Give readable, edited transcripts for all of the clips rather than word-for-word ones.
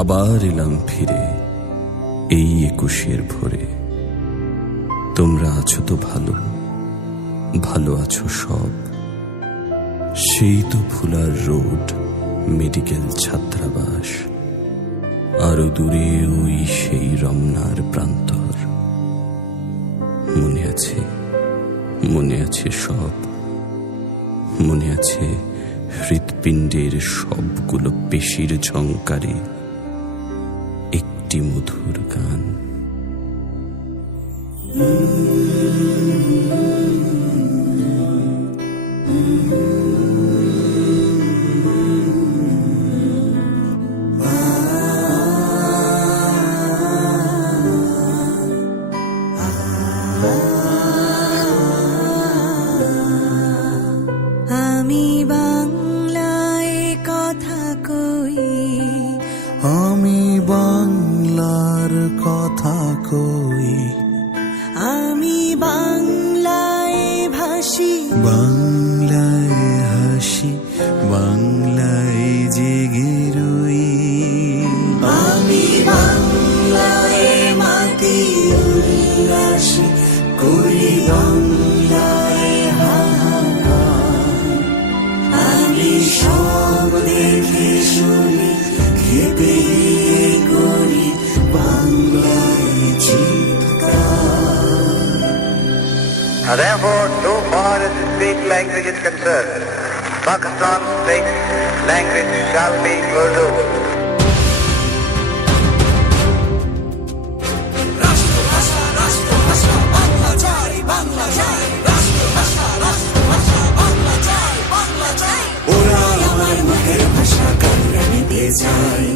আবার এলাম ফিরে এই 21-এর ভোরে। তোমরা আছো তো ভালো, ভালো আছো সব। সেই তো ফুলার রোড, মেডিকেল ছাত্রাবাস, আরো দূরে ওই সেই রমনার প্রান্তর। মনে আছে, মনে আছে সব। মনে আছে হৃৎপিণ্ডের সবগুলো পেশির ঝংকারে একটি মধুর গান। আমি বাংলায় কথা কই, আমি বাংলার কথা কই, আমি বাংলায় ভাসি, বাংলায় হাসি, বাংলায় জেগে রই। আমি বাংলায় মাটি উল্লাসী করি, বাংলায় হাহাকার। আমি সব দেখে শুনি খেপে গিয়ে করি, বাংলায় চিৎকার। Therefore, so far as the state language is concerned, Pakistan's state language shall be Urdu. ওরা আমার মুখের ভাষা কান্না নিতে চায়,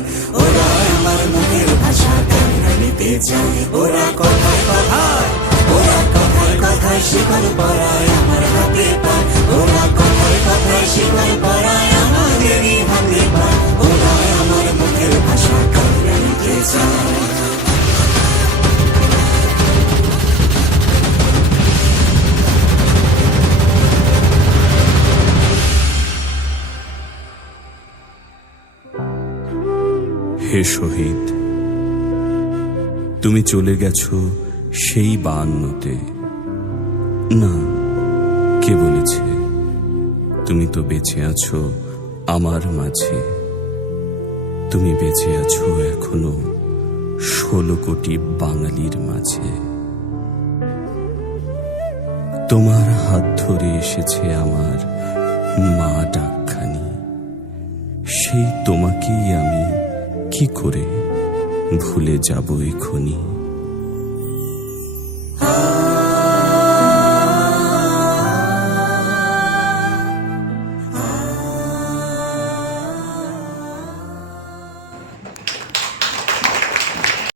ওরা আমার মুখের ভাষা কান্না নিতে চায়। ওরা কথায় কথায়, ওরা কথায় কথায় শিকল পরায় আমার হাতে পায়। ওরা কথায় কথায় শিকল পরায় আমাদেরই হাতে পায়। ওরা আমার মুখের ভাষা কান্না নিতে চায়। হে শহীদ, তুমি চলে গেছো সেই 52-তে। না, কে বলেছে? তুমি তো বেঁচে আছো আমার মাঝে। তুমি বেঁচে আছো এখনো 16 কোটি বাঙালির মাঝে। তোমার হাত ধরে এসেছে আমার মা ডাকখানি। সেই তোমাকেই আমি কি করে ভুলে যাব এখনই।